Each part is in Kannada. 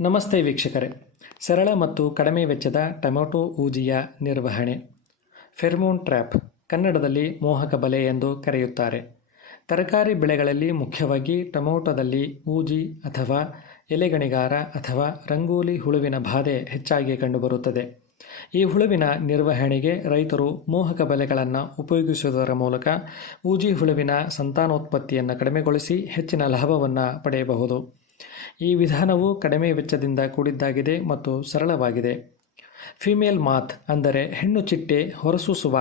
ನಮಸ್ತೆ ವೀಕ್ಷಕರೇ. ಸರಳ ಮತ್ತು ಕಡಿಮೆ ವೆಚ್ಚದ ಟೊಮೆಟೊ ಊಜಿಯ ನಿರ್ವಹಣೆ. ಫೆರ್ಮೋನ್ ಟ್ರ್ಯಾಪ್, ಕನ್ನಡದಲ್ಲಿ ಮೋಹಕ ಬಲೆ ಎಂದು ಕರೆಯುತ್ತಾರೆ. ತರಕಾರಿ ಬೆಳೆಗಳಲ್ಲಿ ಮುಖ್ಯವಾಗಿ ಟೊಮೊಟೊದಲ್ಲಿ ಊಜಿ ಅಥವಾ ಎಲೆಗಣಿಗಾರ ಅಥವಾ ರಂಗೋಲಿ ಹುಳುವಿನ ಬಾಧೆ ಹೆಚ್ಚಾಗಿ ಕಂಡುಬರುತ್ತದೆ. ಈ ಹುಳುವಿನ ನಿರ್ವಹಣೆಗೆ ರೈತರು ಮೋಹಕ ಬಲೆಗಳನ್ನು ಉಪಯೋಗಿಸುವುದರ ಮೂಲಕ ಊಜಿ ಹುಳುವಿನ ಸಂತಾನೋತ್ಪತ್ತಿಯನ್ನು ಕಡಿಮೆಗೊಳಿಸಿ ಹೆಚ್ಚಿನ ಲಾಭವನ್ನು ಪಡೆಯಬಹುದು. ಈ ವಿಧಾನವು ಕಡಿಮೆ ವೆಚ್ಚದಿಂದ ಕೂಡಿದ್ದಾಗಿದೆ ಮತ್ತು ಸರಳವಾಗಿದೆ. ಫಿಮೇಲ್ ಮಾತ್ ಅಂದರೆ ಹೆಣ್ಣು ಚಿಟ್ಟೆ ಹೊರಸೂಸುವ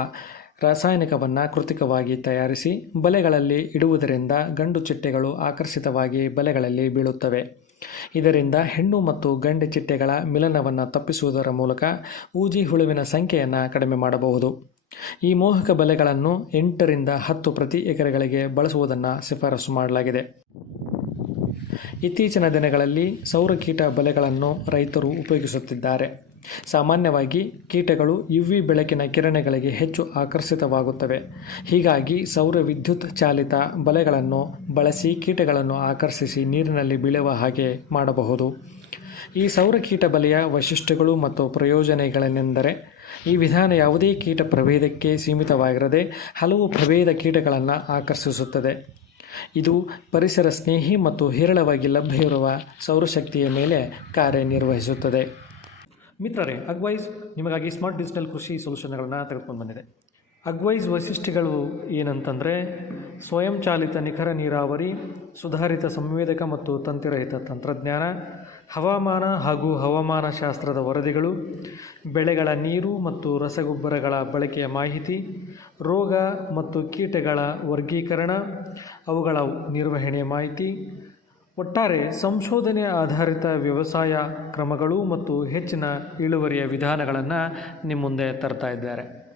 ರಾಸಾಯನಿಕವನ್ನು ಕೃತಕವಾಗಿ ತಯಾರಿಸಿ ಬಲೆಗಳಲ್ಲಿ ಇಡುವುದರಿಂದ ಗಂಡು ಚಿಟ್ಟೆಗಳು ಆಕರ್ಷಿತವಾಗಿ ಬಲೆಗಳಲ್ಲಿ ಬೀಳುತ್ತವೆ. ಇದರಿಂದ ಹೆಣ್ಣು ಮತ್ತು ಗಂಡು ಚಿಟ್ಟೆಗಳ ಮಿಲನವನ್ನು ತಪ್ಪಿಸುವುದರ ಮೂಲಕ ಊಜಿ ಹುಳುವಿನ ಸಂಖ್ಯೆಯನ್ನು ಕಡಿಮೆ ಮಾಡಬಹುದು. ಈ ಮೋಹಕ ಬಲೆಗಳನ್ನು ಎಂಟರಿಂದ ಹತ್ತು ಪ್ರತಿ ಎಕರೆಗಳಿಗೆ ಬಳಸುವುದನ್ನು ಶಿಫಾರಸು ಮಾಡಲಾಗಿದೆ. ಇತ್ತೀಚಿನ ದಿನಗಳಲ್ಲಿ ಸೌರ ಕೀಟ ಬಲೆಗಳನ್ನು ರೈತರು ಉಪಯೋಗಿಸುತ್ತಿದ್ದಾರೆ. ಸಾಮಾನ್ಯವಾಗಿ ಕೀಟಗಳು ಯುವಿ ಬೆಳಕಿನ ಕಿರಣಗಳಿಗೆ ಹೆಚ್ಚು ಆಕರ್ಷಿತವಾಗುತ್ತವೆ. ಹೀಗಾಗಿ ಸೌರ ವಿದ್ಯುತ್ ಚಾಲಿತ ಬಲೆಗಳನ್ನು ಬಳಸಿ ಕೀಟಗಳನ್ನು ಆಕರ್ಷಿಸಿ ನೀರಿನಲ್ಲಿ ಬೀಳುವ ಹಾಗೆ ಮಾಡಬಹುದು. ಈ ಸೌರ ಕೀಟ ಬಲೆಯ ವೈಶಿಷ್ಟ್ಯಗಳು ಮತ್ತು ಪ್ರಯೋಜನಗಳೇನೆಂದರೆ, ಈ ವಿಧಾನ ಯಾವುದೇ ಕೀಟ ಪ್ರಭೇದಕ್ಕೆ ಸೀಮಿತವಾಗಿರದೆ ಹಲವು ಪ್ರಭೇದ ಕೀಟಗಳನ್ನು ಆಕರ್ಷಿಸುತ್ತದೆ. ಇದು ಪರಿಸರ ಸ್ನೇಹಿ ಮತ್ತು ಹೇರಳವಾಗಿ ಲಭ್ಯವಿರುವ ಸೌರಶಕ್ತಿಯ ಮೇಲೆ ಕಾರ್ಯನಿರ್ವಹಿಸುತ್ತದೆ. ಮಿತ್ರರೇ ಅಗ್ವೈಸ್ ನಿಮಗಾಗಿ ಸ್ಮಾರ್ಟ್ ಡಿಜಿಟಲ್ ಕೃಷಿ ಸೊಲ್ಯೂಷನ್ಗಳನ್ನು ತೆಗೆದುಕೊಂಡು ಬಂದಿದೆ. ಅಗ್ವೈಸ್ ವೈಶಿಷ್ಟ್ಯಗಳು ಏನಂತಂದರೆ, ಸ್ವಯಂಚಾಲಿತ ನಿಖರ ನೀರಾವರಿ, ಸುಧಾರಿತ ಸಂವೇದಕ ಮತ್ತು ತಂತಿರಹಿತ ತಂತ್ರಜ್ಞಾನ ಹವಾಮಾನ ಹಾಗೂ ಹವಾಮಾನ ಶಾಸ್ತ್ರದ ವರದಿಗಳು, ಬೆಳೆಗಳ ನೀರು ಮತ್ತು ರಸಗೊಬ್ಬರಗಳ ಬಳಕೆಯ ಮಾಹಿತಿ, ರೋಗ ಮತ್ತು ಕೀಟಗಳ ವರ್ಗೀಕರಣ, ಅವುಗಳ ನಿರ್ವಹಣೆ ಮಾಹಿತಿ, ಒಟ್ಟಾರೆ ಸಂಶೋಧನೆ ಆಧಾರಿತ ವ್ಯವಸಾಯ ಕ್ರಮಗಳು ಮತ್ತು ಹೆಚ್ಚಿನ ಇಳುವರಿಯ ವಿಧಾನಗಳನ್ನು ನಿಮ್ಮ ಮುಂದೆ ತರ್ತಾ ಇದ್ದಾರೆ.